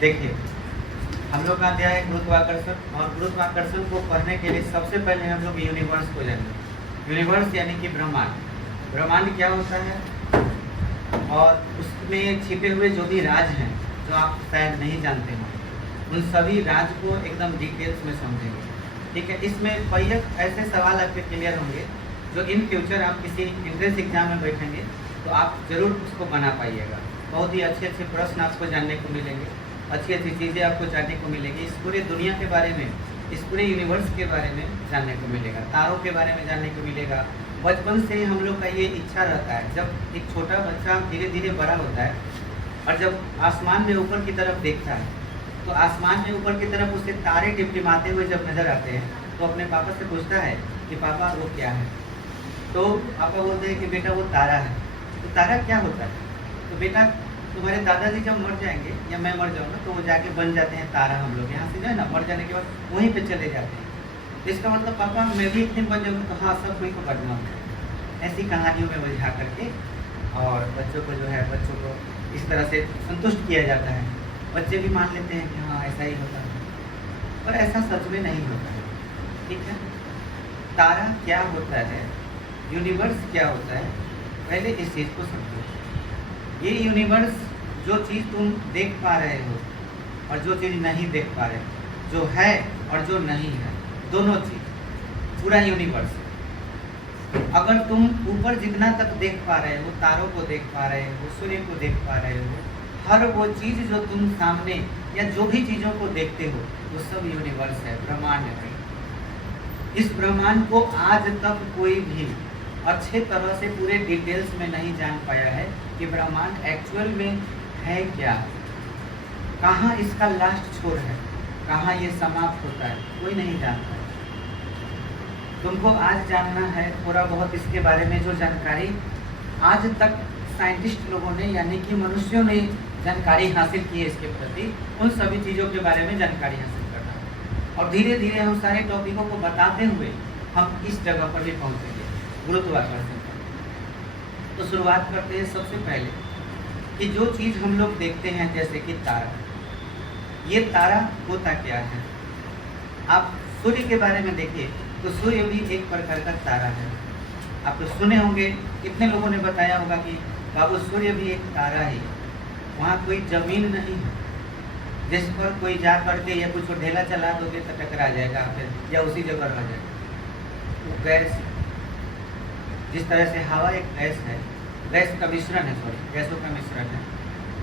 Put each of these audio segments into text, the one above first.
देखिए, हम लोग का अध्याय है गुरुत्वाकर्षण, और गुरुत्वाकर्षण को पढ़ने के लिए सबसे पहले हम लोग यूनिवर्स को जानेंगे। यूनिवर्स यानी कि ब्रह्मांड। ब्रह्मांड क्या होता है और उसमें छिपे हुए जो भी राज हैं, जो आप शायद नहीं जानते हैं, उन सभी राज को एकदम डिटेल्स में समझेंगे। ठीक है, इसमें कई ऐसे सवाल आपके क्लियर होंगे जो इन फ्यूचर आप किसी एंट्रेंस एग्जाम में बैठेंगे तो आप ज़रूर उसको बना पाइएगा। बहुत ही अच्छे अच्छे प्रश्न आपको जानने को मिलेंगे, अच्छी अच्छी चीज़ें आपको जानने को मिलेगी, इस पूरे दुनिया के बारे में, इस पूरे यूनिवर्स के बारे में जानने को मिलेगा, तारों के बारे में जानने को मिलेगा। बचपन से हम लोग का ये इच्छा रहता है, जब एक छोटा बच्चा धीरे धीरे बड़ा होता है और जब आसमान में ऊपर की तरफ देखता है तो आसमान में ऊपर की तरफ उसे तारे टिमटिमाते हुए जब नज़र आते हैं तो अपने पापा से पूछता है कि पापा वो क्या है। तो पापा बोलते हैं कि बेटा वो तारा है। तो तारा क्या होता है? तो बेटा तुम्हारे दादाजी जब मर जाएंगे या मैं मर जाऊँगा तो वो जाके बन जाते हैं तारा। हम लोग यहाँ से जो है ना, मर जाने के बाद वहीं पे चले जाते हैं। तो इसका मतलब पापा मैं भी एक दिन बन जाऊँगा। तो हाँ, सब कोई को बनना है। ऐसी कहानियों में उलझा करके और बच्चों को जो है, बच्चों को इस तरह से संतुष्ट किया जाता है। बच्चे भी मान लेते हैं कि हाँ ऐसा ही होता है, पर ऐसा सच में नहीं होता है। ठीक है, तारा क्या होता है, यूनिवर्स क्या होता है, पहले इस चीज़ को समझो। ये यूनिवर्स, जो चीज़ तुम देख पा रहे हो और जो चीज़ नहीं देख पा रहे हो, जो है और जो नहीं है, दोनों चीज़, पूरा यूनिवर्स। अगर तुम ऊपर जितना तक देख पा रहे हो, तारों को देख पा रहे हो, सूर्य को देख पा रहे हो, हर वो चीज़ जो तुम सामने या जो भी चीज़ों को देखते हो वो सब यूनिवर्स है, ब्रह्मांड है। इस ब्रह्मांड को आज तक कोई भी अच्छे तरह से पूरे डिटेल्स में नहीं जान पाया है कि ब्रह्मांड एक्चुअल में है क्या, कहाँ इसका लास्ट छोर है, कहाँ ये समाप्त होता है, कोई नहीं जानता है। तुमको आज जानना है थोड़ा बहुत इसके बारे में, जो जानकारी आज तक साइंटिस्ट लोगों ने यानी कि मनुष्यों ने जानकारी हासिल की है इसके प्रति, उन सभी चीज़ों के बारे में जानकारी हासिल करना है। और धीरे धीरे हम सारे टॉपिकों को बताते हुए हम इस जगह पर भी पहुँचेंगे, गुरुत्वाकर्षण पर। तो शुरुआत करते हैं सबसे पहले कि जो चीज़ हम लोग देखते हैं जैसे कि तारा, ये तारा होता क्या है। आप सूर्य के बारे में देखिए तो सूर्य भी एक प्रकार का तारा है। आप तो सुने होंगे, कितने लोगों ने बताया होगा कि बाबू सूर्य भी एक तारा है, वहाँ कोई ज़मीन नहीं है जिस पर कोई जा करके या कुछ ढेला चला दोगे तो टकरा जाएगा फिर या उसी जगह रह जाएगा। वो गैस, जिस तरह से हवा एक गैस है, गैस का मिश्रण है, गैसों का मिश्रण है,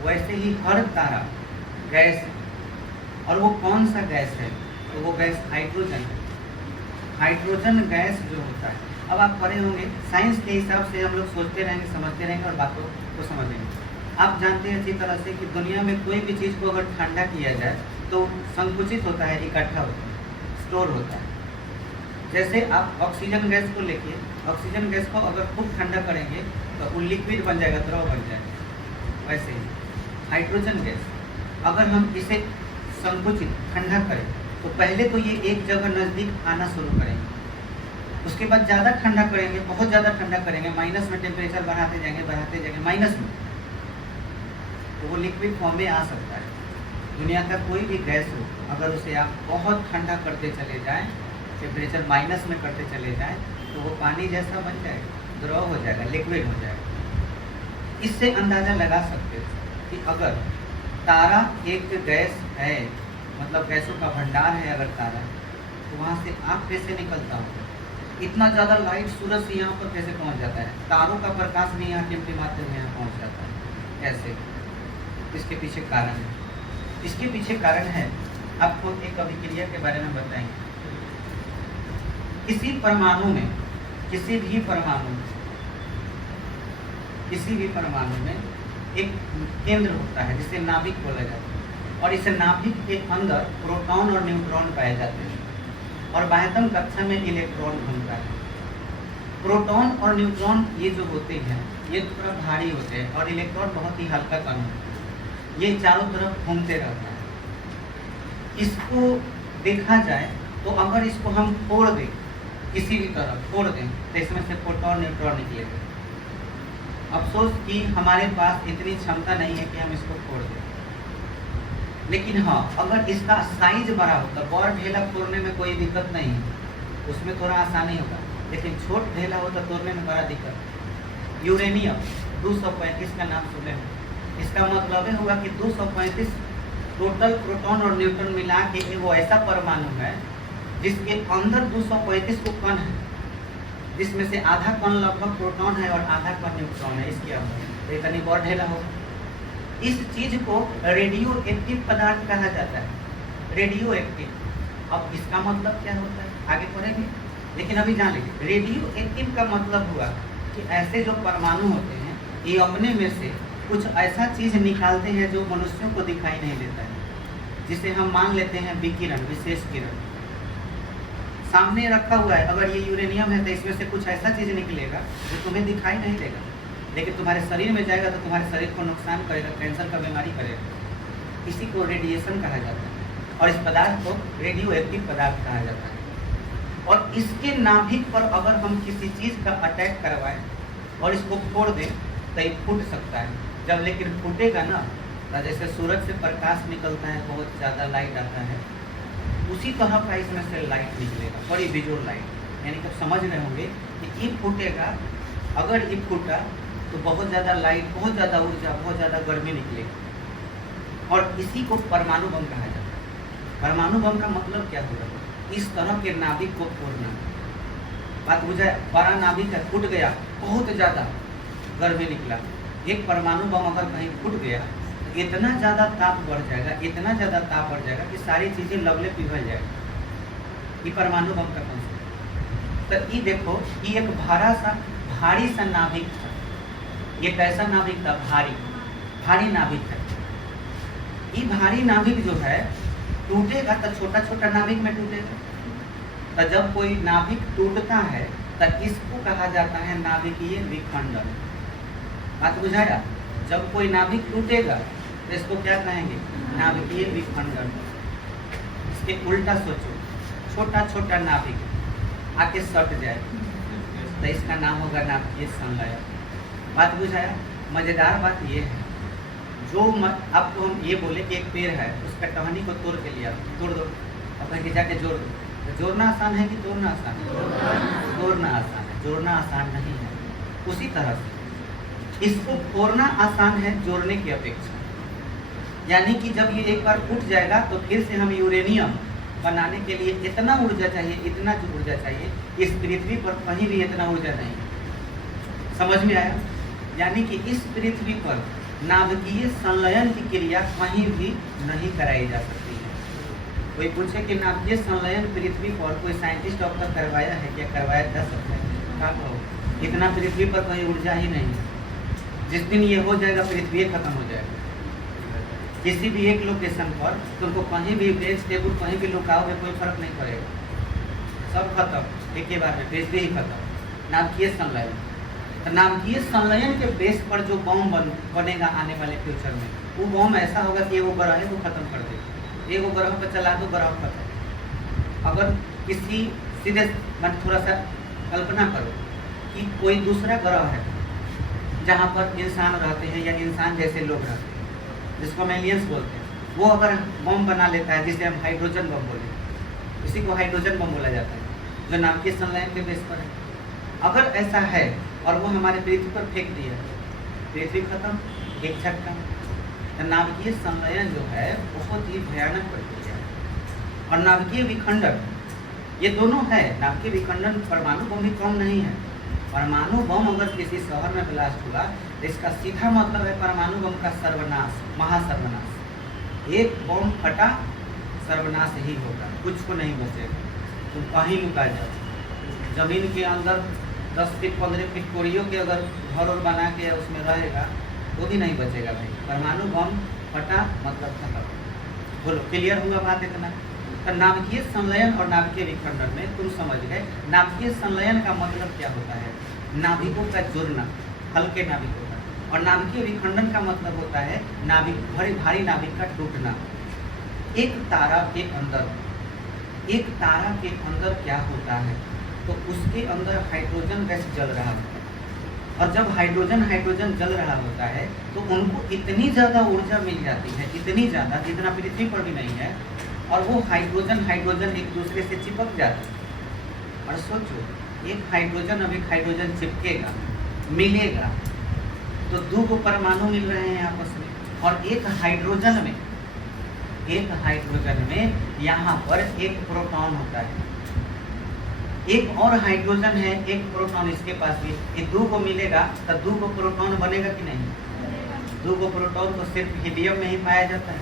वैसे ही हर तारा गैस है। और वो कौन सा गैस है? तो वो गैस हाइड्रोजन है। हाइड्रोजन गैस जो होता है, अब आप पढ़े होंगे, साइंस के हिसाब से हम लोग सोचते रहेंगे, समझते रहेंगे और बातों को समझेंगे। आप जानते हैं अच्छी तरह से कि दुनिया में कोई भी चीज़ को अगर ठंडा किया जाए तो संकुचित होता है, इकट्ठा होता है, स्टोर होता है। जैसे आप ऑक्सीजन गैस को लेके, ऑक्सीजन गैस को अगर खूब ठंडा करेंगे तो वो लिक्विड बन जाएगा, द्रव बन जाएगा। वैसे ही हाइड्रोजन गैस, अगर हम इसे संकुचित ठंडा करें तो पहले तो ये एक जगह नज़दीक आना शुरू करेंगे, उसके बाद ज़्यादा ठंडा करेंगे, बहुत ज़्यादा ठंडा करेंगे, माइनस में टेम्परेचर बढ़ाते जाएंगे माइनस में, तो वो लिक्विड फॉर्म में आ सकता है। दुनिया का कोई भी गैस हो, अगर उसे आप बहुत ठंडा करते चले जाएं, टेम्परेचर माइनस में करते चले जाएं, तो वो पानी जैसा बन जाएगा, द्रव हो जाएगा, लिक्विड हो जाएगा। इससे अंदाज़ा लगा सकते हैं कि अगर तारा एक गैस है, मतलब गैसों का भंडार है अगर तारा, तो वहाँ से आग कैसे निकलता होगा, इतना ज़्यादा लाइट सूरज से यहाँ पर कैसे पहुँच जाता है, तारों का प्रकाश भी यहाँ टिमटिमाते हुए यहाँ पहुँच जाता है, कैसे? इसके पीछे कारण है, इसके पीछे कारण है, आपको एक अभिक्रिया के बारे में बताएंगे। किसी परमाणु में, किसी भी परमाणु में एक केंद्र होता है जिसे नाभिक बोला जाता है, और इस नाभिक के अंदर प्रोटॉन और न्यूट्रॉन पाए जाते हैं और बाह्यतम कक्षा में इलेक्ट्रॉन घूमता है। प्रोटॉन और न्यूट्रॉन ये जो होते हैं ये थोड़ा भारी होते हैं और इलेक्ट्रॉन बहुत ही हल्का कण होता है, ये चारों तरफ घूमते रहता है। इसको देखा जाए तो अगर इसको हम फोड़ दें, किसी भी तरफ फोड़ दें, तो इसमें से प्रोटॉन न्यूट्रॉन निकलेगा। अफसोस कि हमारे पास इतनी क्षमता नहीं है कि हम इसको फोड़ दें, लेकिन हाँ, अगर इसका साइज बड़ा होता, बड़ ढेला तोड़ने में कोई दिक्कत नहीं है, उसमें थोड़ा आसानी होगा, लेकिन छोट ढेला होता तोड़ने में बड़ा दिक्कत। यूरेनियम 235 का नाम सुने हो, इसका मतलब है हुआ कि 235 टोटल प्रोटॉन और न्यूट्रॉन मिला के वो ऐसा परमाणु है जिसके अंदर 235 को कण है, जिसमें से आधा कण लगभग प्रोटॉन है और आधा कण न्यूट्रॉन है इसके अंदर। इतनी बड़ ढेला होगा। इस चीज को रेडियो एक्टिव पदार्थ कहा जाता है, रेडियो एक्टिव। अब इसका मतलब क्या होता है आगे पढ़ेंगे, लेकिन अभी जान लीजिए रेडियो एक्टिव का मतलब हुआ कि ऐसे जो परमाणु होते हैं ये अपने में से कुछ ऐसा चीज निकालते हैं जो मनुष्यों को दिखाई नहीं देता है, जिसे हम मान लेते हैं विकिरण, विशेष किरण। सामने रखा हुआ है, अगर ये यूरेनियम है तो इसमें से कुछ ऐसा चीज निकलेगा जो तुम्हें दिखाई नहीं देगा, लेकिन तुम्हारे शरीर में जाएगा तो तुम्हारे शरीर को नुकसान करेगा, कैंसर का बीमारी करेगा। इसी को रेडिएशन कहा जाता है और इस पदार्थ को रेडियो एक्टिव पदार्थ कहा जाता है। और इसके नाभिक पर अगर हम किसी चीज का अटैक करवाएं और इसको फोड़ दें तो ये फूट सकता है। जब लेकिन फूटेगा ना, तो जैसे सूरज से प्रकाश निकलता है, बहुत ज़्यादा लाइट आता है, उसी तरह का इसमें से लाइट निकलेगा, बड़ी बेजोड़ लाइट। यानी कि समझ रहे होंगे कि ये फूटेगा, अगर ये फूटा तो बहुत ज़्यादा लाइट, बहुत ज़्यादा ऊर्जा, बहुत ज़्यादा गर्मी निकलेगी। और इसी को परमाणु बम कहा जाता है। परमाणु बम का मतलब क्या होगा? इस तरह के नाभिक को फोड़ना। बात बुझा? बड़ा नाभिक है, फूट गया, बहुत ज़्यादा गर्मी निकला। एक परमाणु बम अगर कहीं फूट गया, इतना ज़्यादा ताप बढ़ जाएगा, इतना ज़्यादा ताप बढ़ जाएगा कि सारी चीज़ें लवले पिघल जाएगी। ये परमाणु बम का कंसेप्ट। तो ये देखो, ये एक भारी सा नाभिक था। ये कैसा नाभिक था? भारी नाभिक था। ये भारी नाभिक जो है टूटेगा तो छोटा छोटा नाभिक में टूटेगा। तो जब कोई नाभिक टूटता है तो इसको कहा जाता है नाभिकीय विखंडन। बात बुझाया? जब कोई नाभिक टूटेगा तो इसको क्या कहेंगे? नाभिकीय विखंडन। इसके उल्टा सोचो, छोटा छोटा नाभिक आके सट जाए तो इसका नाम होगा नाभिकीय संलयन। बात बुझाया? मजेदार बात ये है, जो आपको हम ये बोले कि एक पेड़ है, उसका टहनी को तोड़ के लिया, तोड़ दो, अब कहीं जाके जोड़ दो, तो जोड़ना आसान है कि तोड़ना आसान है? तोड़ना आसान है, जोड़ना आसान नहीं है। उसी तरह से इसको फोड़ना आसान है जोड़ने की अपेक्षा। यानी कि जब ये एक बार उठ जाएगा तो फिर से हम यूरेनियम बनाने के लिए इतना ऊर्जा चाहिए, इतना जो ऊर्जा चाहिए, इस पृथ्वी पर कहीं भी इतना ऊर्जा नहीं। समझ में आया? यानी कि इस पृथ्वी पर नाभिकीय संलयन की क्रिया कहीं भी नहीं कराई जा सकती है। कोई पूछे कि नाभिकीय संलयन पृथ्वी पर कोई साइंटिस्ट अब तक करवाया है क्या? करवाया जा सकता है? क्या कहो? इतना पृथ्वी पर कहीं ऊर्जा ही नहीं है। जिस दिन ये हो जाएगा पृथ्वी खत्म हो जाएगा। किसी भी एक लोकेशन पर तुमको कहीं भी बेंच टेबल कहीं भी लुकाओगे कोई फर्क नहीं पड़ेगा, सब खत्म एक ही बार में, पृथ्वी ही खत्म। नाभिकीय संलयन, तो नाभिकीय संलयन के बेस पर जो बम बनेगा आने वाले फ्यूचर में, वो बम ऐसा होगा कि वो ग्रह को खत्म कर देगा। एक ग्रह पर चला दो, ग्रह खत्म। अगर किसी सीधे थोड़ा सा कल्पना करो कि कोई दूसरा ग्रह है जहाँ पर इंसान रहते हैं या इंसान जैसे लोग रहते हैं, जिसको हम एलियंस बोलते हैं, वो अगर बम बना लेता है, जिसे हम हाइड्रोजन बम बोले, इसी को हाइड्रोजन बम बोला जाता है, जो नाभिकीय संलयन के बेस पर है। अगर ऐसा है और वो हमारे पृथ्वी पर फेंक दिया, पृथ्वी खत्म, एक झटका। तो नाभिकीय संलयन जो है बहुत ही भयानक प्रक्रिया है। और नाभिकीय विखंडन, ये दोनों है। नाभिकीय विखंडन परमाणु बम भी कम नहीं है। परमाणु बम अगर किसी शहर में ब्लास्ट हुआ तो इसका सीधा मतलब है परमाणु बम का सर्वनाश, महासर्वनाश। एक बम फटा, सर्वनाश ही होगा, कुछ को नहीं बचेगा। तुम कहीं लुका जाओ, जमीन के अंदर 10 फीट 15 फीट कोड़ियों के अगर घर और बना के उसमें रहेगा वो भी नहीं बचेगा भाई। परमाणु बम फटा मतलब खत्म। बोलो, क्लियर हुआ बात इतना? तो नाभिकीय संलयन और नाभिकीय विखंडन में तुम समझ गए। नाभिकीय संलयन का मतलब क्या होता है? नाभिकों का जुड़ना, हल्के नाभिकों का। और नाभिकीय विखंडन का मतलब होता है नाभिक, भारी नाभिक का टूटना। एक तारा के अंदर क्या होता है? तो उसके अंदर हाइड्रोजन गैस जल रहा होता है। और जब हाइड्रोजन हाइड्रोजन जल रहा होता है तो उनको इतनी ज़्यादा ऊर्जा मिल जाती है, इतनी ज़्यादा जितना पृथ्वी पर भी नहीं है, और वो हाइड्रोजन हाइड्रोजन एक दूसरे से चिपक जाते हैं। और सोचो, एक हाइड्रोजन अब एक हाइड्रोजन चिपकेगा, मिलेगा, तो 2 परमाणु मिल रहे हैं आपस में, और एक हाइड्रोजन में यहाँ पर एक प्रोटॉन होता है, एक और हाइड्रोजन है, एक प्रोटॉन इसके पास भी, ये 2 को मिलेगा तो 2 को प्रोटॉन बनेगा कि नहीं? 2 को प्रोटॉन तो सिर्फ हीलियम में ही पाया जाता है।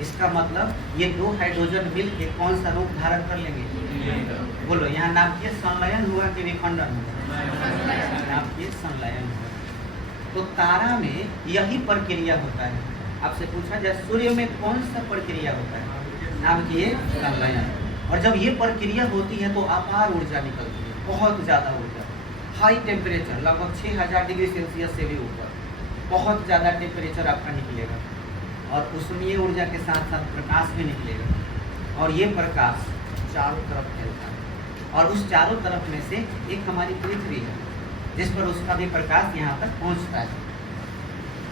इसका मतलब ये 2 हाइड्रोजन मिल के कौन सा रूप धारण कर लेंगे? बोलो, यहाँ नाभिकीय संलयन हुआ कि विखंडन हुआ? नाभिकीय संलयन हुआ। तो तारा में यही प्रक्रिया होता है। आपसे पूछा जाए सूर्य में कौन सा प्रक्रिया होता है? नाभिकीय संलयन। और जब ये प्रक्रिया होती है तो अपार ऊर्जा निकलती है, बहुत ज़्यादा ऊर्जा, हाई टेम्परेचर, लगभग 6000 डिग्री सेल्सियस से भी ऊपर बहुत ज़्यादा टेम्परेचर आपका निकलेगा, और उसमें ऊर्जा के साथ साथ प्रकाश भी निकलेगा, और ये प्रकाश चारों तरफ फैलता है, और उस चारों तरफ में से एक हमारी पृथ्वी है जिस पर उसका भी प्रकाश यहाँ तक पहुँचता है।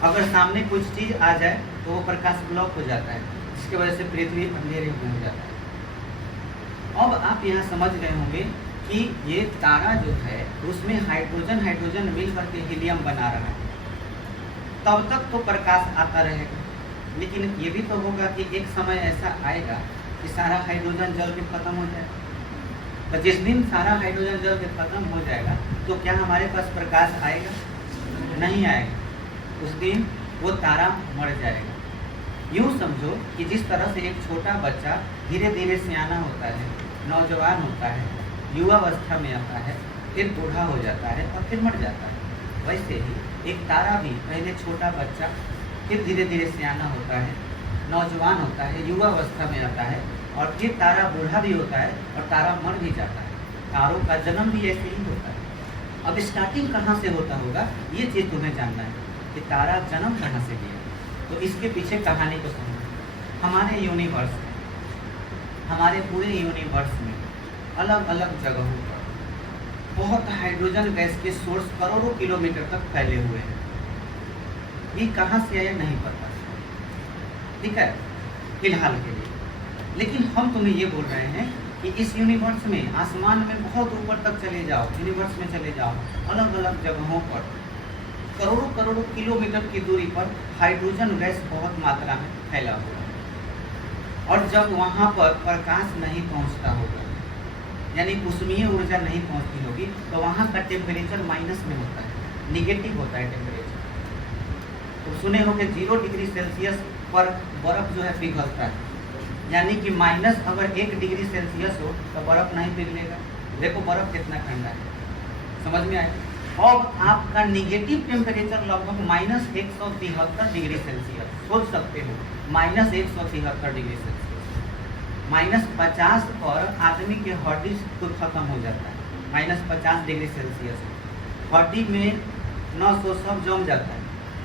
अगर सामने कुछ चीज़ आ जाए तो वो प्रकाश ब्लॉक हो जाता है, जिसकी वजह से पृथ्वी अंधेरे में हो जाता है। अब आप यहाँ समझ गए होंगे कि ये तारा जो है उसमें हाइड्रोजन हाइड्रोजन मिल करके हीलियम बना रहा है। तब तक तो प्रकाश आता रहेगा, लेकिन ये भी तो होगा कि एक समय ऐसा आएगा कि सारा हाइड्रोजन जल के खत्म हो जाएगा। तो जिस दिन सारा हाइड्रोजन जल के खत्म हो जाएगा तो क्या हमारे पास प्रकाश आएगा? नहीं आएगा। उस दिन वो तारा मर जाएगा। यूँ समझो कि जिस तरह से एक छोटा बच्चा धीरे धीरे सियाना होता है, नौजवान होता है, युवावस्था में आता है, फिर बूढ़ा हो जाता है और फिर मर जाता है, वैसे ही एक तारा भी पहले छोटा बच्चा, फिर धीरे धीरे सियाना होता है, नौजवान होता है, युवावस्था में आता है, और फिर तारा बूढ़ा भी होता है और तारा मर भी जाता है। तारों का जन्म भी ऐसे ही होता है। अब स्टार्टिंग कहाँ से होता होगा ये चीज़ तुम्हें जानना है कि तारा जन्म कहाँ से लिया। तो इसके पीछे कहानी को समझो। हमारे यूनिवर्स में, हमारे पूरे यूनिवर्स में अलग अलग जगहों पर बहुत हाइड्रोजन गैस के सोर्स करोड़ों किलोमीटर तक फैले हुए हैं। ये कहाँ से आया नहीं पता, ठीक है, फिलहाल के लिए। लेकिन हम तुम्हें ये बोल रहे हैं कि इस यूनिवर्स में, आसमान में बहुत ऊपर तक चले जाओ, यूनिवर्स में चले जाओ, अलग अलग जगहों पर करोड़ों करोड़ों किलोमीटर की दूरी पर हाइड्रोजन गैस बहुत मात्रा में फैला हुआ है। और जब वहाँ पर प्रकाश नहीं पहुँचता होगा, यानी उष्मीय ऊर्जा नहीं पहुँचती होगी, तो वहाँ का टेम्परेचर माइनस में होता है, निगेटिव होता है टेम्परेचर। तो सुने होंगे 0 डिग्री सेल्सियस पर बर्फ़ जो है पिघलता है, यानी कि माइनस अगर 1 डिग्री सेल्सियस हो तो बर्फ़ नहीं पिघलेगा। देखो बर्फ़ कितना ठंडा है, समझ में आया। अब आपका निगेटिव टेम्परेचर लगभग -173 डिग्री सेल्सियस, सोच सकते हो, -173 डिग्री सेल्सियस। -50 पर आदमी के हड्डी तो खत्म हो जाता है, -50 डिग्री सेल्सियस हड्डी में 900 सब जम जाता है,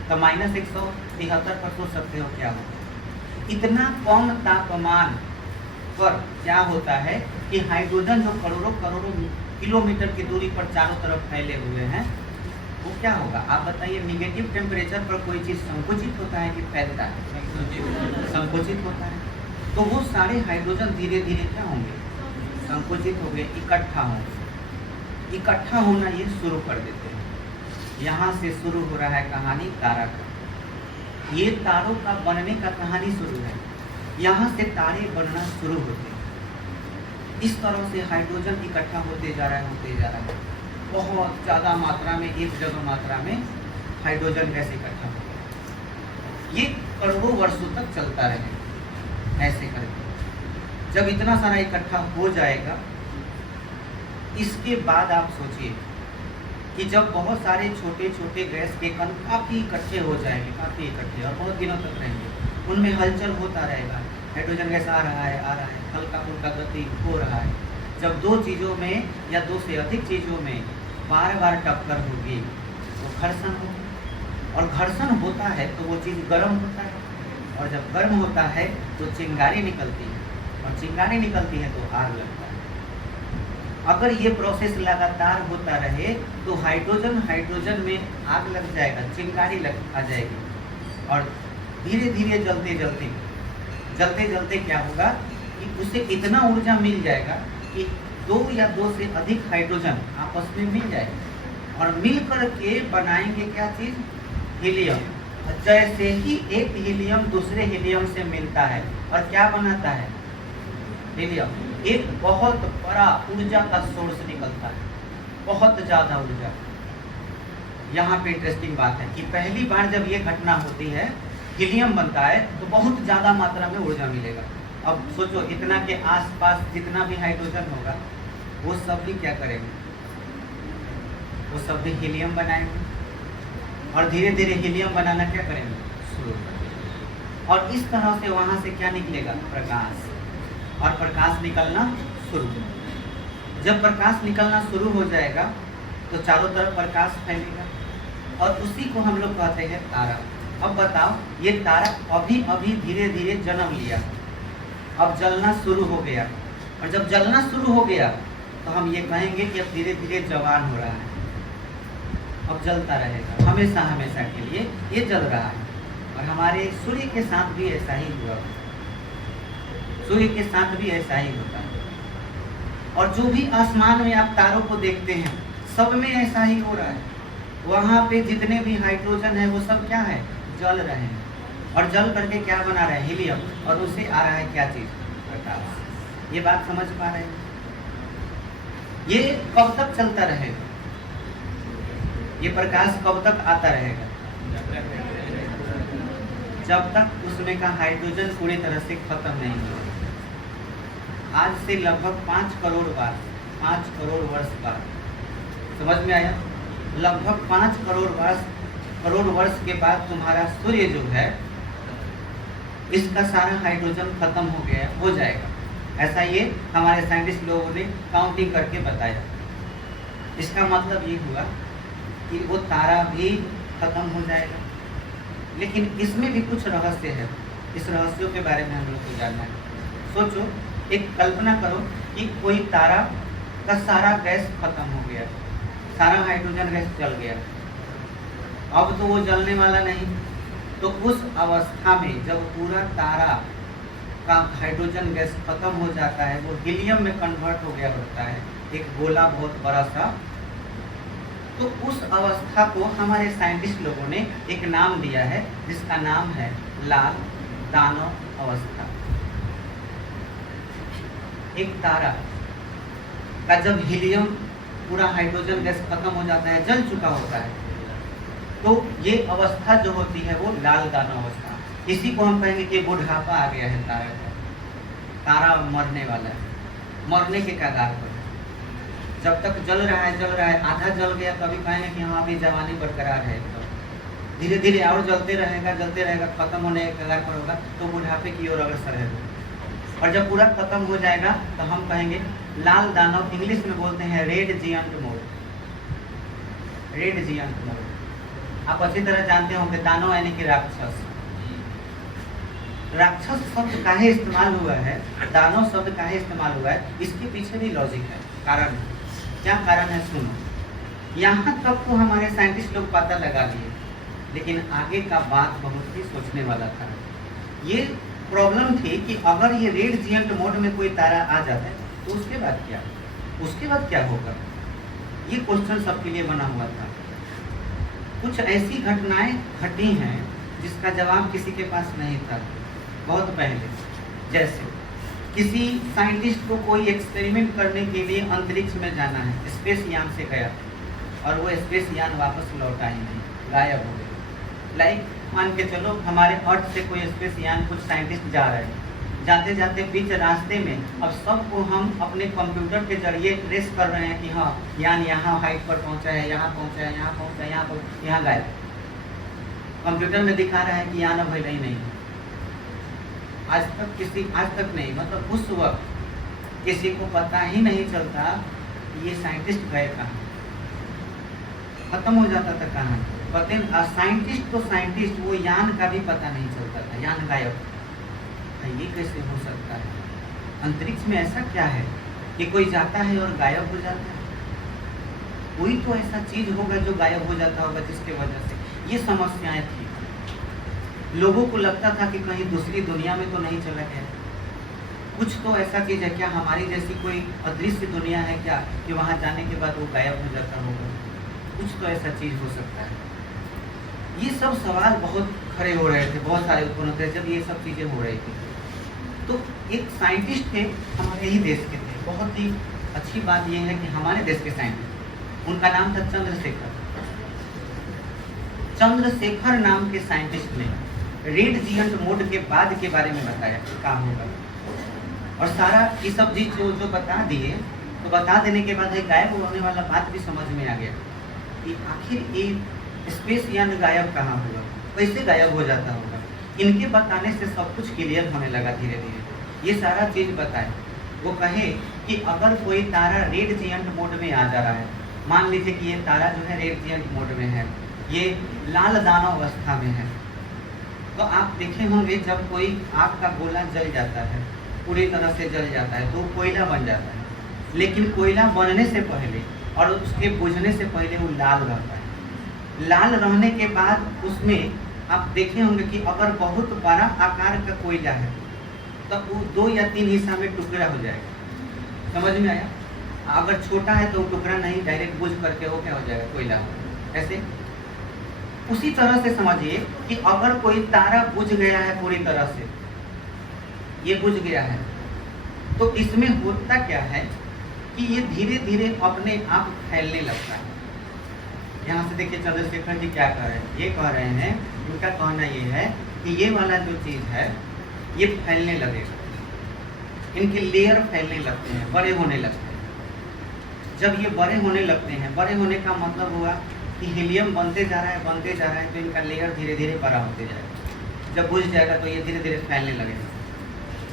तो -173 पर सोच सकते हो क्या होगा। इतना कम तापमान पर क्या होता है कि हाइड्रोजन जो करोड़ों करोड़ों किलोमीटर की दूरी पर चारों तरफ फैले हुए हैं, वो क्या होगा आप बताइए। निगेटिव टेम्परेचर पर कोई चीज़ संकुचित होता है कि फैलता है? संकुचित होता है। तो वो सारे हाइड्रोजन धीरे धीरे क्या होंगे? संकुचित हो गए, इकट्ठा होंगे। इकट्ठा होना ये शुरू कर देते हैं। यहाँ से शुरू हो रहा है कहानी तारा का। ये तारों का बनने का कहानी शुरू है, यहाँ से तारे बनना शुरू होते हैं। इस तरह से हाइड्रोजन इकट्ठा होते जा रहा है, बहुत ज़्यादा मात्रा में, एक जगह मात्रा में हाइड्रोजन गैस इकट्ठा हो गया। ये करोड़ों वर्षों तक चलता रहेगा ऐसे करके। जब इतना सारा इकट्ठा हो जाएगा, इसके बाद आप सोचिए कि जब बहुत सारे छोटे छोटे गैस के कण काफ़ी इकट्ठे हो जाएंगे, काफ़ी इकट्ठे, और बहुत दिनों तक रहेंगे, उनमें हलचल होता रहेगा। हाइड्रोजन गैस आ रहा है, हल्का फुल्का गति हो रहा है। जब 2 चीज़ों में या 2 से अधिक चीज़ों में बार बार टक्कर होगी तो घर्षण होगा, और घर्षण होता है तो वो चीज़ गर्म होता है, और जब गर्म होता है तो चिंगारी निकलती है, और चिंगारी निकलती है तो आग लगता है। अगर ये प्रोसेस लगातार होता रहे तो हाइड्रोजन हाइड्रोजन में आग लग जाएगा, चिंगारी लग आ जाएगी, और धीरे धीरे जलते जलते क्या होगा कि उसे इतना ऊर्जा मिल जाएगा कि दो या दो से अधिक हाइड्रोजन आपस में मिल जाएगा और मिल करके बनाएंगे क्या चीज, हीलियम। जैसे ही एक हीलियम दूसरे हीलियम से मिलता है और क्या बनाता है, हीलियम, एक बहुत बड़ा ऊर्जा का सोर्स निकलता है, बहुत ज्यादा ऊर्जा। यहाँ पे इंटरेस्टिंग बात है कि पहली बार जब ये घटना होती है, हीलियम बनता है तो बहुत ज्यादा मात्रा में ऊर्जा मिलेगा। अब सोचो इतना के आसपास जितना भी हाइड्रोजन होगा वो सब भी क्या करेंगे, वो सब भी हीलियम बनाएंगे और धीरे धीरे हीलियम बनाना क्या करेंगे, शुरू करेंगे। और इस तरह से वहां से क्या निकलेगा, प्रकाश, और प्रकाश निकलना शुरू। जब प्रकाश निकलना शुरू हो जाएगा तो चारों तरफ प्रकाश फैलेगा और उसी को हम लोग कहते हैं तारा। अब बताओ, ये तारा अभी अभी धीरे धीरे जन्म लिया, अब जलना शुरू हो गया, और जब जलना शुरू हो गया तो हम ये कहेंगे कि अब धीरे धीरे जवान हो रहा है, अब जलता रहेगा हमेशा हमेशा के लिए, ये जल रहा है। और हमारे सूर्य के साथ भी ऐसा ही हुआ, सूर्य के साथ भी ऐसा ही होता है। और जो भी आसमान में आप तारों को देखते हैं सब में ऐसा ही हो रहा है। वहाँ पे जितने भी हाइड्रोजन है वो सब क्या है, जल रहे हैं, और जल करके क्या बना रहे हैं, हीलियम, और उससे आ रहा है क्या चीज, प्रकाश। ये बात समझ पा रहे हैं? ये कब तक चलता रहेगा, ये प्रकाश कब तक आता रहेगा, जब तक उसमें का हाइड्रोजन पूरी तरह से खत्म नहीं होगा। आज से लगभग 5 करोड़ बार, 5 करोड़ वर्ष बाद, समझ में आया, लगभग 5 करोड़ वर्ष के बाद तुम्हारा सूर्य जो है इसका सारा हाइड्रोजन खत्म हो जाएगा। ऐसा ये हमारे साइंटिस्ट लोगों ने काउंटिंग करके बताया। इसका मतलब ये हुआ कि वो तारा भी खत्म हो जाएगा। लेकिन इसमें भी कुछ रहस्य है, इस रहस्यों के बारे में हम लोग को जानना है। सोचो, एक कल्पना करो कि कोई तारा का सारा गैस खत्म हो गया, सारा हाइड्रोजन गैस जल गया, अब तो वो जलने वाला नहीं। तो उस अवस्था में जब पूरा तारा का हाइड्रोजन गैस खत्म हो जाता है, वो हीलियम में कन्वर्ट हो गया होता है, एक गोला बहुत बड़ा सा, तो उस अवस्था को हमारे साइंटिस्ट लोगों ने एक नाम दिया है जिसका नाम है लाल दानव अवस्था। एक तारा का जब हीलियम पूरा हाइड्रोजन गैस खत्म हो जाता है, जल चुका होता है, तो ये अवस्था जो होती है वो लाल दानव अवस्था। इसी को हम कहेंगे कि बुढ़ापा आ गया है तारा का, तारा मरने वाला है, मरने के कगार पर। जब तक जल रहा है, आधा जल गया, कभी कहेंगे कि हाँ अभी जवानी बरकरार है, तो धीरे धीरे और जलते रहेगा, खत्म होने के कगार पर होगा तो बुढ़ापे की ओर अग्रसर है। और जब पूरा खत्म हो जाएगा तो हम कहेंगे लाल दानव, इंग्लिश में बोलते हैं red giant mode, red giant mode. आप अच्छी तरह जानते होंगे दानव यानी कि राक्षस। राक्षस शब्द काहे इस्तेमाल हुआ है, दानव शब्द काहे इस्तेमाल हुआ है, इसके पीछे भी लॉजिक है, कारण। क्या कारण है सुनो। यहाँ तक तो हमारे साइंटिस्ट लोग पता लगा लिए, लेकिन आगे का बात बहुत ही सोचने वाला था। ये प्रॉब्लम थी कि अगर ये रेड जियंट मोड में कोई तारा आ जाता है तो उसके बाद क्या होगा, ये क्वेश्चन सबके लिए बना हुआ था। कुछ ऐसी घटनाएं घटी हैं जिसका जवाब किसी के पास नहीं था बहुत पहले। जैसे किसी साइंटिस्ट को कोई एक्सपेरिमेंट करने के लिए अंतरिक्ष में जाना है, स्पेस यान से गया और वो स्पेस यान वापस लौटा ही नहीं, गायब हो गया। लाइक मान के चलो हमारे अर्थ से कोई स्पेस यान, कुछ साइंटिस्ट जा रहे हैं, जाते जाते बीच रास्ते में अब सबको हम अपने कंप्यूटर के जरिए ट्रेस कर रहे हैं कि हाँ यान यहाँ हाइट पर पहुँचा है, यहाँ पहुँचा है, यहाँ पहुँचा है, यहाँ गायब। कंप्यूटर में दिखा रहा है कि यान अब ही नहीं। आज तक नहीं, मतलब उस वक्त किसी को पता ही नहीं चलता कि ये साइंटिस्ट गए कहाँ, खत्म हो जाता था कहाँ। पता साइंटिस्ट तो साइंटिस्ट, वो यान का भी पता नहीं चलता था, यान गायब। ये कैसे हो सकता है, अंतरिक्ष में ऐसा क्या है कि कोई जाता है और गायब हो जाता है? कोई तो ऐसा चीज होगा जो गायब हो जाता होगा, जिसके वजह से ये समस्याएं थी। लोगों को लगता था कि कहीं दूसरी दुनिया में तो नहीं चला गया, कुछ तो ऐसा चीज है क्या, हमारी जैसी कोई अदृश्य दुनिया है क्या, कि वहां जाने के बाद वो गायब हो जाता होगा, कुछ तो ऐसा चीज हो सकता है। ये सब सवाल बहुत खड़े हो रहे थे, बहुत सारे उत्पन्न होते जब ये सब चीजें हो रही थी। तो एक साइंटिस्ट थे, हमारे ही देश के थे। बहुत ही अच्छी बात यह है कि हमारे देश के साइंटिस्ट, उनका नाम था चंद्रशेखर। चंद्रशेखर नाम के साइंटिस्ट ने रेड जिएंट मोड के बाद के बारे में बताया क्या होगा, और सारा ये सब चीज जो बता दिए, तो बता देने के बाद गायब होने वाला बात भी समझ में आ गया कि आखिर ये स्पेस यान गायब कहाँ हुआ, कैसे गायब हो जाता होगा। इनके बताने से सब कुछ क्लियर होने लगा धीरे धीरे। ये सारा चीज बताए, वो कहे कि अगर कोई तारा रेड जिएंट मोड में आ जा रहा है, मान लीजिए कि ये तारा जो है रेड जिएंट मोड में है, ये लाल दानव अवस्था में है, तो आप देखे होंगे जब कोई आग का गोला जल जाता है, पूरी तरह से जल जाता है, तो कोयला बन जाता है। लेकिन कोयला बनने से पहले और उसके बुझने से पहले वो लाल रहता है। लाल रहने के बाद उसमें आप देखे होंगे कि अगर बहुत बड़ा आकार का कोयला है तो वो 2 या 3 हिस्सा में टुकड़ा हो जाएगा। समझ में आया? अगर छोटा है तो टुकड़ा नहीं, डायरेक्ट बुझ करके वो क्या हो जाएगा, कोयला। ऐसे उसी तरह से समझिए कि अगर कोई तारा बुझ गया है पूरी तरह से, ये बुझ गया है, तो इसमें होता क्या है कि ये धीरे धीरे अपने आप फैलने लगता है। यहाँ से देखिए चंद्रशेखर जी क्या कह रहे हैं, ये कह रहे हैं, उनका कहना ये है कि ये वाला जो चीज़ है ये फैलने लगेगा, इनके लेयर फैलने लगते हैं, बड़े होने लगते हैं। जब ये बड़े होने लगते हैं, बड़े होने का मतलब हुआ कि हीलियम बनते जा रहा है, तो इनका लेयर धीरे धीरे बड़ा होते जाएगा। जब बुझ जाएगा तो ये धीरे धीरे फैलने लगेगा।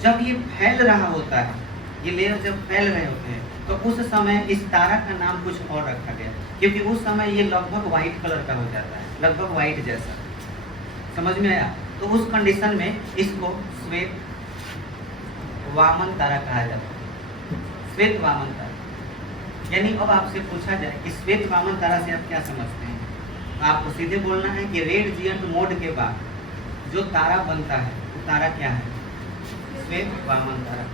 जब ये फैल रहा होता है, ये लेयर जब फैल रहे होते हैं, तो उस समय इस तारा का नाम कुछ और रखा गया, क्योंकि उस समय ये लगभग वाइट कलर का हो जाता है, लगभग वाइट जैसा। समझ में आया? तो उस कंडीशन में इसको श्वेत वामन तारा कहा जाता है। श्वेत वामन तारा, यानी अब आपसे पूछा जाए कि श्वेत वामन तारा से आप क्या समझते हैं, आपको सीधे बोलना है कि रेड जिएंट मोड के बाद जो तारा बनता है वो तारा क्या है, श्वेत वामन तारा।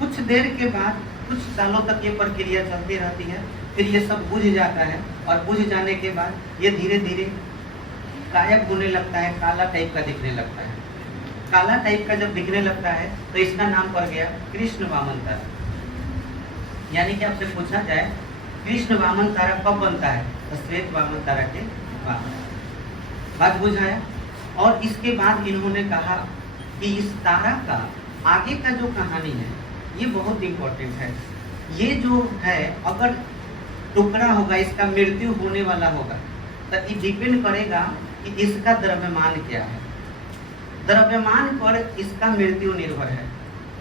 कुछ देर के बाद, कुछ सालों तक ये प्रक्रिया चलती रहती है, फिर ये सब बुझ जाता है, और बुझ जाने के बाद ये धीरे धीरे गायब होने लगता है, काला टाइप का दिखने लगता है। काला टाइप का जब दिखने लगता है तो इसका नाम पड़ गया कृष्ण वामन तारा। यानी कि आपसे पूछा जाए कृष्ण वामन तारा कब बनता है, तो श्वेत वामन तारा के बाद। बात बुझाया? और इसके बाद इन्होंने कहा कि इस तारा का आगे का जो कहानी है ये बहुत इम्पोर्टेंट है। ये जो है अगर टुकड़ा होगा, इसका मृत्यु होने वाला होगा, तो ये डिपेंड करेगा कि इसका द्रव्यमान क्या है। द्रव्यमान पर इसका मृत्यु निर्भर है,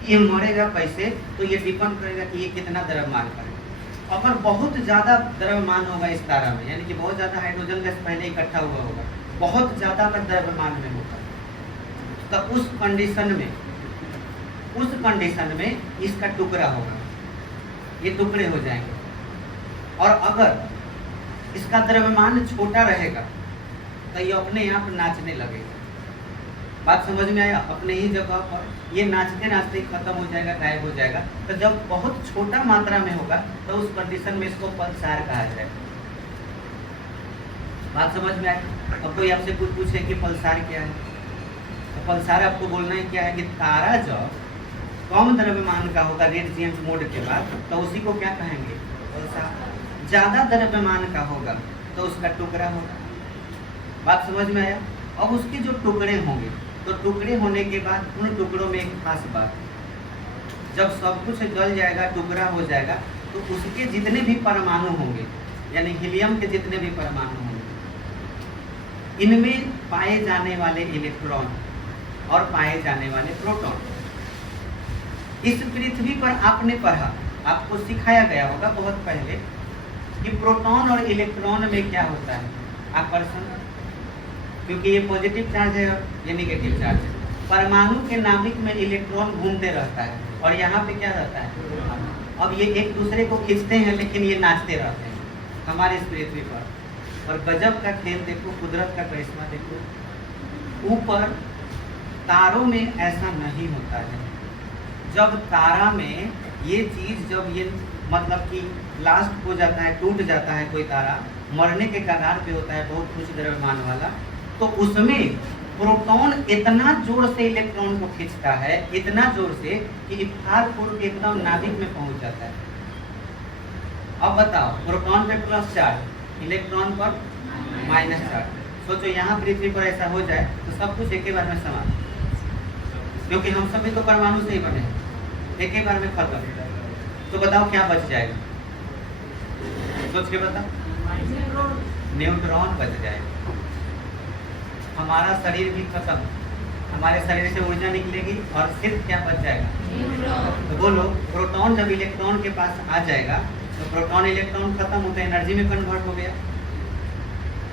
ये मरेगा कैसे, तो ये डिपेंड करेगा कि ये कितना द्रव्यमान करेगा। अगर बहुत ज़्यादा द्रव्यमान होगा इस तारा में, यानी कि बहुत ज़्यादा हाइड्रोजन गैस पहले इकट्ठा हुआ होगा, बहुत ज़्यादा का द्रव्यमान में होगा, तो उस कंडीशन में इसका टुकड़ा होगा, ये टुकड़े हो जाएंगे। और अगर इसका द्रव्यमान छोटा रहेगा तो ये अपने आप नाचने लगेगा। बात समझ में आया? अपने ही जगह पर ये नाचते नाचते खत्म हो जाएगा, गायब हो जाएगा। तो जब बहुत छोटा मात्रा में होगा तो उस कंडीशन में इसको पल्सार कहा जाएगा। बात समझ में आई? अब कोई आपसे कुछ पूछे कि पल्सार क्या है, तो पल्सार आपको बोलना है क्या है कि तारा जब कम द्रव्यमान का होगा रेड जिएंट मोड के बाद, तो उसी को क्या कहेंगे, पल्सार। ज़्यादा द्रव्यमान का होगा तो उसका टुकड़ा होगा। बात समझ में आया? अब उसके जो टुकड़े होंगे, तो टुकड़े होने के बाद उन टुकड़ों में एक खास बात, जब सब कुछ जल जाएगा, टुकड़ा हो जाएगा, तो उसके जितने भी परमाणु होंगे, यानी हीलियम के जितने भी परमाणु होंगे, इनमें पाए जाने वाले इलेक्ट्रॉन और पाए जाने वाले प्रोटॉन, इस पृथ्वी पर आपने पढ़ा, आपको सिखाया गया होगा बहुत पहले कि प्रोटॉन और इलेक्ट्रॉन में क्या होता है, आकर्षण। क्योंकि ये पॉजिटिव चार्ज है और ये नेगेटिव चार्ज है। परमाणु के नाभिक में इलेक्ट्रॉन घूमते रहता है, और यहाँ पे क्या रहता है। अब ये एक दूसरे को खींचते हैं लेकिन ये नाचते रहते हैं हमारे इस पृथ्वी पर। और गजब का खेल देखो, कुदरत का करिश्मा देखो, ऊपर तारों में ऐसा नहीं होता है। जब तारा में ये चीज़ जब ये मतलब कि ब्लास्ट हो जाता है, टूट जाता है, कोई तारा मरने के कगार पे होता है बहुत उच्च द्रव्यमान वाला, तो उसमें प्रोटॉन इतना जोर से इलेक्ट्रॉन को खींचता है, इतना जोर से कि फार फूर के एकदम नाभिक में पहुंच जाता है। अब बताओ, प्रोटॉन पे प्लस चार्ज, इलेक्ट्रॉन पर माइनस चार्ज। सोचो यहाँ पृथ्वी पर ऐसा हो जाए तो सब कुछ एक ही बार में समान, क्योंकि हम सभी तो परमाणु से ही बने हैं, एक ही बार में खत्म। तो बताओ क्या बच जाएगा, सोच के बताओ। न्यूट्रॉन बच जाएगा। हमारा शरीर भी खत्म, हमारे शरीर से ऊर्जा निकलेगी और सिर्फ क्या बच जाएगा। तो बोलो, प्रोटॉन जब इलेक्ट्रॉन के पास आ जाएगा तो प्रोटॉन इलेक्ट्रॉन खत्म होता है, एनर्जी में कन्वर्ट हो गया।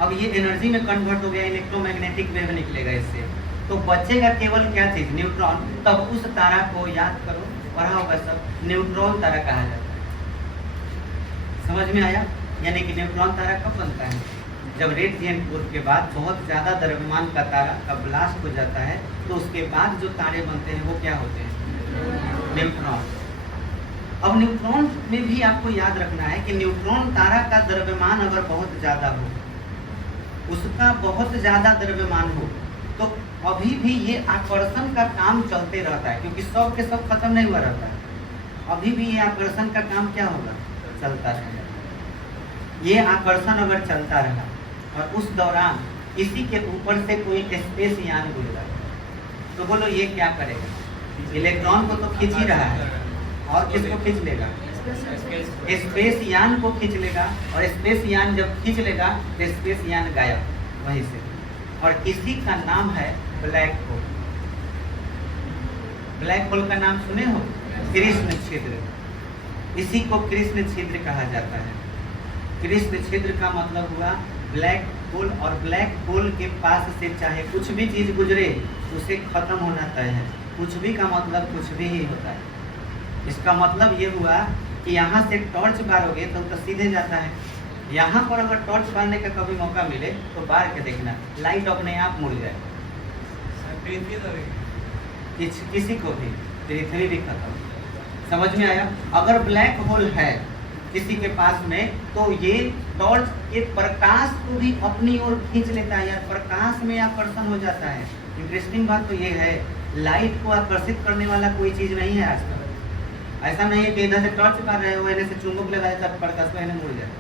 अब ये एनर्जी में कन्वर्ट हो गया, इलेक्ट्रोमैग्नेटिक वेव निकलेगा इससे, तो बचेगा केवल क्या चीज, न्यूट्रॉन। तब उस तारा को याद करो, पढ़ा होगा सब, न्यूट्रॉन तारा कहा जाता है। समझ में आया। यानी कि न्यूट्रॉन तारा कब बनता है, जब रेडिएंट पूर्व के बाद बहुत ज़्यादा द्रव्यमान का तारा का ब्लास्ट हो जाता है, तो उसके बाद जो तारे बनते हैं वो क्या होते हैं, न्यूट्रॉन। अब न्यूट्रॉन में भी आपको याद रखना है कि न्यूट्रॉन तारा का द्रव्यमान अगर बहुत ज़्यादा हो, उसका बहुत ज़्यादा द्रव्यमान हो, तो अभी भी ये आकर्षण का काम चलते रहता है, क्योंकि सब के सब खत्म नहीं हुआ रहता है। अभी भी ये आकर्षण का काम क्या होगा, चलता रहेगा। ये आकर्षण अगर चलता रहा और उस दौरान इसी के ऊपर से कोई स्पेस यान गुजरा, तो बोलो ये क्या करेगा, इलेक्ट्रॉन को तो खींच ही रहा है, और किसको खींच लेगा, स्पेस यान को खींच लेगा। और स्पेस यान जब खींच लेगा तो स्पेस यान गायब वहीं से। और इसी का नाम है ब्लैक होल। ब्लैक होल का नाम सुने हो, कृष्ण छिद्र। इसी को कृष्ण छिद्र कहा जाता है। कृष्ण छिद्र का मतलब हुआ ब्लैक होल, और ब्लैक होल के पास से चाहे कुछ भी चीज गुजरे उसे खत्म होना तय है। कुछ भी का मतलब कुछ भी ही होता है। इसका मतलब ये हुआ कि यहाँ से टॉर्च बारोगे तो सीधे जाता है। यहाँ पर अगर टॉर्च बारने का कभी मौका मिले तो बार के देखना, लाइट अपने आप मुड़ जाए। किसी को भी पृथ्वी भी खत्म। समझ में आया। अगर ब्लैक होल है किसी के पास में, तो ये टॉर्च के प्रकाश को भी अपनी ओर खींच लेता है, या प्रकाश में आकर्षण हो जाता है। इंटरेस्टिंग बात तो ये है, लाइट को आकर्षित करने वाला कोई चीज नहीं है आजकल। ऐसा नहीं है कि इधर से टॉर्च कर रहे हो, इधर से चुंबक लगाया तब प्रकाश में मुड़ जाए,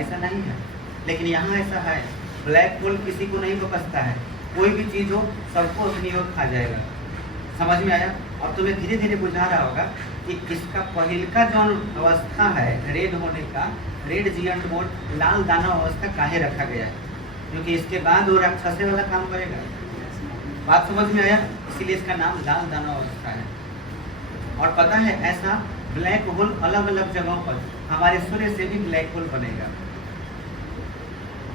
ऐसा नहीं है। लेकिन यहाँ ऐसा है, ब्लैक होल किसी को नहीं पकड़ता है, कोई भी चीज हो सबको अपनी ओर खा जाएगा। समझ में आया। अब तुम्हें धीरे धीरे बुझा रहा होगा कि इसका पहल का जो अवस्था है रेड होने का, रेड जिएंट मोड, लाल दाना अवस्था काहे रखा गया है, क्योंकि इसके बाद वो राक्षसे वाला काम करेगा। बात समझ में आया। इसीलिए इसका नाम लाल दाना अवस्था है। और पता है ऐसा ब्लैक होल अलग अलग जगहों पर, हमारे सूर्य से भी ब्लैक होल बनेगा।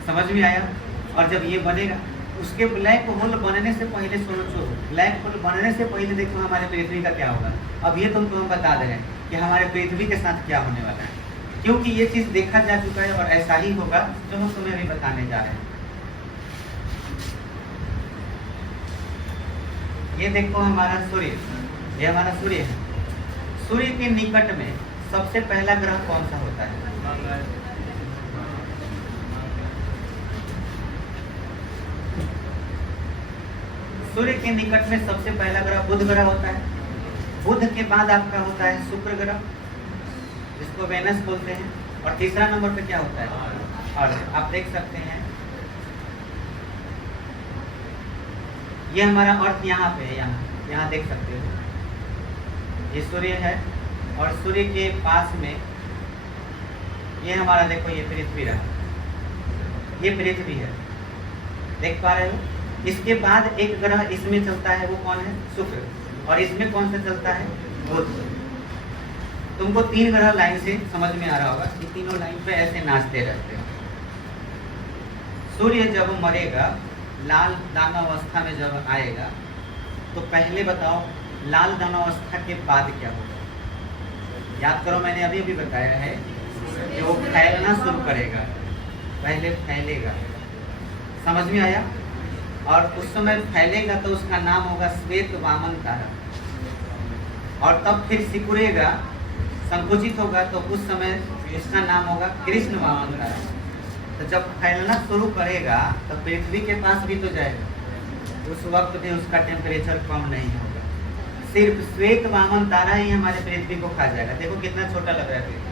समझ में आया। और जब ये बनेगा, उसके ब्लैक होल बनने से पहले सोचो, ब्लैक होल बनने से पहले देखो हमारे पृथ्वी का क्या होगा। अब ये तुमको हम बता दे रहे हैं कि हमारे पृथ्वी के साथ क्या होने वाला है, क्योंकि ये चीज देखा जा चुका है और ऐसा ही होगा जो हम तुम्हें अभी बताने जा रहे हैं। ये देखो हमारा सूर्य, ये हमारा सूर्य है। सूर्य के निकट में सबसे पहला ग्रह कौन सा होता है? सूर्य के निकट में सबसे पहला ग्रह बुध ग्रह होता है। बुध के बाद आपका होता है शुक्र ग्रह, जिसको वेनस बोलते हैं। और तीसरा नंबर पे क्या होता है? अर्थ। आप देख सकते हैं ये हमारा अर्थ यहाँ पे है, यहाँ देख सकते हो ये सूर्य है, और सूर्य के पास में ये हमारा देखो ये पृथ्वी रहा, ये पृथ्वी है, देख पा रहे हो। इसके बाद एक ग्रह इसमें चलता है, वो कौन है? शुक्र। और इसमें कौन सा चलता है? बुध। तुमको 3 ग्रह लाइन से समझ में आ रहा होगा कि तीनों लाइन पे ऐसे नाचते रहते हो। सूर्य जब मरेगा, लाल दाना अवस्था में जब आएगा, तो पहले बताओ लाल दाना अवस्था के बाद क्या होगा? याद करो, मैंने अभी अभी बताया है कि वो फैलना शुरू करेगा, पहले फैलेगा। समझ में आया? और उस समय फैलेगा तो उसका नाम होगा श्वेत वामन तारा, और तब फिर सिकुड़ेगा, संकुचित होगा तो उस समय इसका नाम होगा कृष्ण वामन तारा। तो जब फैलना शुरू करेगा तो पृथ्वी के पास भी तो जाएगा, उस वक्त भी उसका टेम्परेचर कम नहीं होगा, सिर्फ श्वेत वामन तारा ही हमारे पृथ्वी को खा जाएगा। देखो कितना छोटा लग रहा है।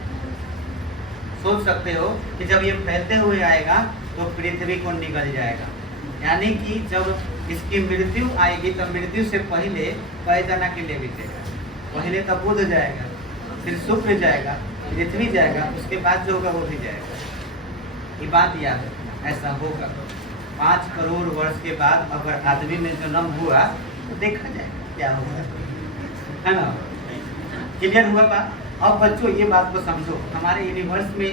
सोच सकते हो कि जब ये फैलते हुए आएगा तो पृथ्वी को निगल जाएगा, यानी कि जब इसकी मृत्यु आएगी तो मृत्यु से पहले पैदाना के लिए बीतेगा। पहले तो बुध जाएगा, फिर शुक्र जाएगा, पृथ्वी जाएगा, उसके बाद जो होगा वो भी जाएगा। ये बात याद है, ऐसा होगा। 5 करोड़ वर्ष के बाद अगर आदमी में जन्म हुआ तो देखा जाएगा क्या होगा, है ना? क्लियर हुआ बात? अब बच्चों ये बात को समझो, हमारे यूनिवर्स में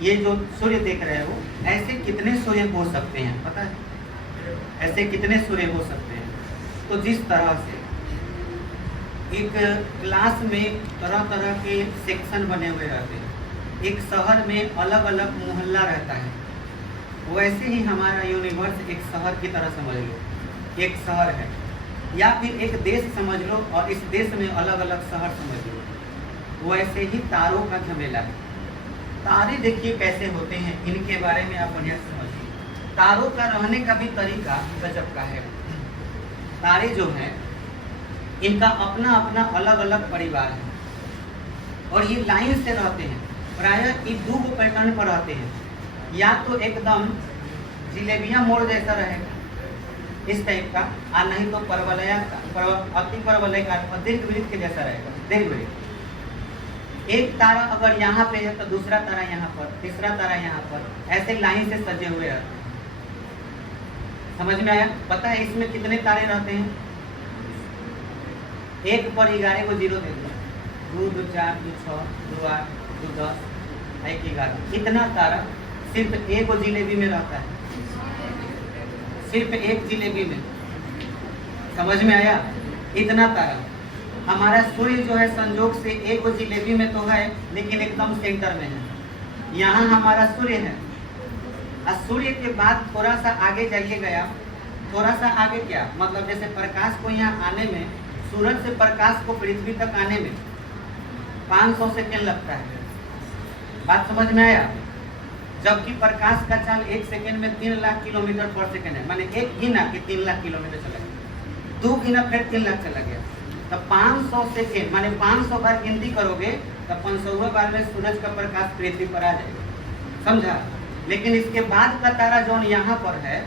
ये जो सूर्य देख रहे हो, ऐसे कितने सूर्य हो सकते हैं पता है? ऐसे कितने सूर्य हो सकते हैं? तो जिस तरह से एक क्लास में तरह तरह के सेक्शन बने हुए रहते हैं, एक शहर में अलग अलग मोहल्ला रहता है, वैसे ही हमारा यूनिवर्स एक शहर की तरह समझ लो, एक शहर है, या फिर एक देश समझ लो और इस देश में अलग अलग शहर समझ लो। वैसे ही तारों का झमेला है। तारे देखिए कैसे होते हैं, इनके बारे में आप बढ़िया समझिए। तारों का रहने का भी तरीका गजब का है। तारे जो हैं इनका अपना अपना अलग अलग परिवार है, और ये लाइन से रहते हैं। प्रायः ये 2 पैटर्न पर रहते हैं, या तो एकदम जिलेबिया मोड़ जैसा रहेगा इस टाइप का, और नहीं तो अति परवलयाकार दीर्घवृत्त के जैसा रहेगा, दीर्घवृत्त। एक तारा अगर यहाँ पे है तो दूसरा तारा यहाँ पर, तीसरा तारा यहाँ पर, ऐसे लाइन से सजे हुए रहते हैं। समझ में आया? पता है इसमें कितने तारे रहते हैं? 1 पर 11 को 0 दे दो, 2 2 4 2 6 2 8 2 10 1 11। इतना तारा सिर्फ एक जिलेबी में रहता है, सिर्फ एक जिलेबी में। समझ में आया? इतना तारा। हमारा सूर्य जो है संजोग से एक जिलेबी में तो है, लेकिन एकदम सेंटर में है। यहाँ हमारा सूर्य है, और सूर्य के बाद थोड़ा सा आगे जाइए गया, थोड़ा सा आगे क्या मतलब, जैसे प्रकाश को यहाँ आने में, सूरज से प्रकाश को पृथ्वी तक आने में 500 सेकेंड लगता है। बात समझ में आया? जबकि प्रकाश का चाल 1 सेकेंड में 3 लाख किलोमीटर पर सेकेंड है। मैंने एक गिना कि 3 लाख किलोमीटर चला गया, 2 गिना फिर 3 लाख चला गया, तो 500 सेकेंड माने 500 बार गिनती करोगे तो 500वें बार में सूरज का प्रकाश पृथ्वी पर आ जाएगा। समझा? लेकिन इसके बाद का तारा जो यहाँ पर है,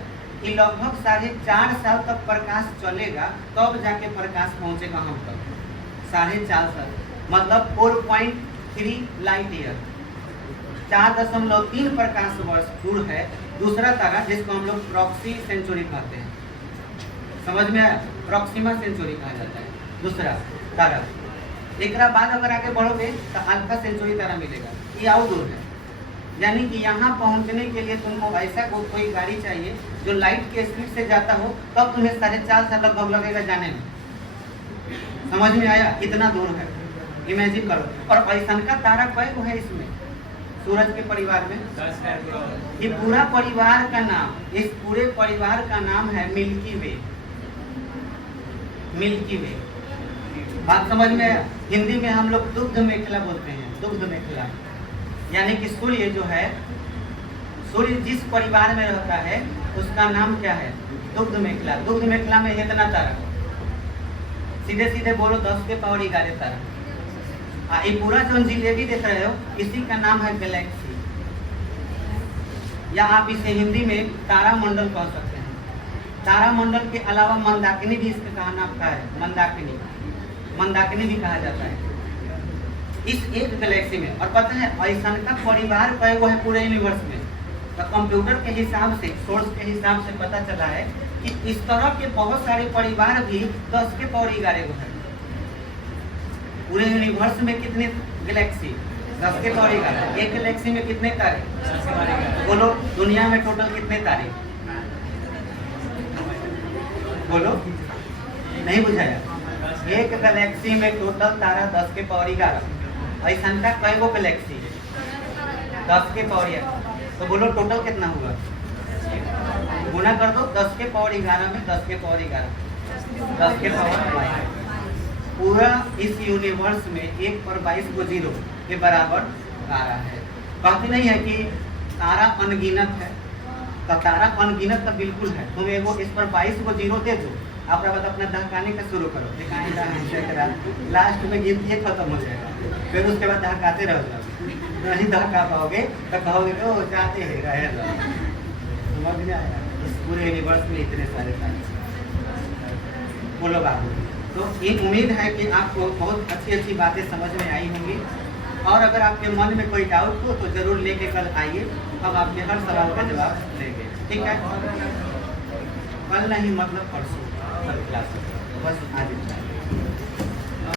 ये लगभग 4.5 साल तक प्रकाश चलेगा, तब जाके प्रकाश पहुँचेगा हम तक। 4.5 साल मतलब 4.3 लाइट ईयर, 4.3 प्रकाश वर्ष दूर है दूसरा तारा, जिसको हम लोग प्रॉक्सी सेंचुरी कहते हैं। समझ में आया? प्रॉक्सिमा सेंचुरी कहा जाता है दूसरा तारा। एक बाद अगर आगे बढ़ोगे तो अल्फा सेंचुरी तारा मिलेगा, ये और दूर है। यानी कि यहाँ पहुँचने के लिए तुमको ऐसा कोई गाड़ी चाहिए जो लाइट के स्पीड से जाता हो, तब तुम्हें 4.5 साल लगभग लगेगा जाने में। समझ में आया? कितना दूर है, इमेजिन करो। और ऐसा का तारा कई है इसमें सूरज के परिवार में? ये पूरा परिवार का नाम, इस पूरे परिवार का नाम है मिल्की वे। मिल्की वे। बात समझ में आया? हिंदी में हम लोग दुग्ध मेखला बोलते हैं, दुग्ध मेखला। यानी कि सूर्य जो है, सूर्य जिस परिवार में रहता है उसका नाम क्या है? दुग्ध मेखला। दुग्ध मेखला में इतना तारा, सीधे सीधे बोलो 10 के पावर 11 तारा। ये पूरा जो जिलेबी देख रहे हो, इसी का नाम है गैलेक्सी, या आप इसे हिंदी में तारा मंडल कह सकते हैं। तारा मंडल के अलावा मंदाकिनी भी इसका कहा नाम का है, मंदाकिनी, मंदाकिनी भी कहा जाता है इस एक गैलेक्सी में। और पता है ऐसा का परिवार कई वो है पूरे यूनिवर्स में, तो कंप्यूटर के हिसाब से, सोर्स के हिसाब से पता चला है कि इस तरह के बहुत सारे परिवार भी 10 के पावर 11 को है। पूरे यूनिवर्स में कितने गैलेक्सी? 10 के पावर 11। एक गैलेक्सी में कितने तारे? बोलो दुनिया में टोटल कितने तारे? बोलो, नहीं बुझाया? एक गैलेक्सी में टोटल तारा 10 के पावर 11। ऐसा का कई गो गैलेक्सी है? 10 के पावर 11। तो बोलो टोटल कितना होगा? गुना कर दो 10 के पावर 11 में 10 के पावर 11 10 के पावर 22। पूरा इस यूनिवर्स में 1 पर 22 को 0 के बराबर तारा है। कहती नहीं है कि तारा अनगिनत है, तो तारा अनगिनत तो बिल्कुल है। तुम एगो इस पर 22 को 0 दे दो, आपके बाद अपना दहकाने का शुरू करो, लास्ट में गिनती खत्म हो जाएगा, फिर उसके बाद दहकाते रह जाओगे, नहीं दहका पाओगे तो कहोगे तो जाते हैं रहे समझ में आया। इस पूरे यूनिवर्स में इतने सारे तारे। बोलो बाबू। तो ये उम्मीद है कि आपको बहुत अच्छी अच्छी बातें समझ में आई होंगी, और अगर आपके मन में कोई डाउट हो तो ज़रूर लेके कल आइए, हम आपके हर सवाल का जवाब देंगे। ठीक है? कल नहीं मतलब परसों कल क्लास, बस आज।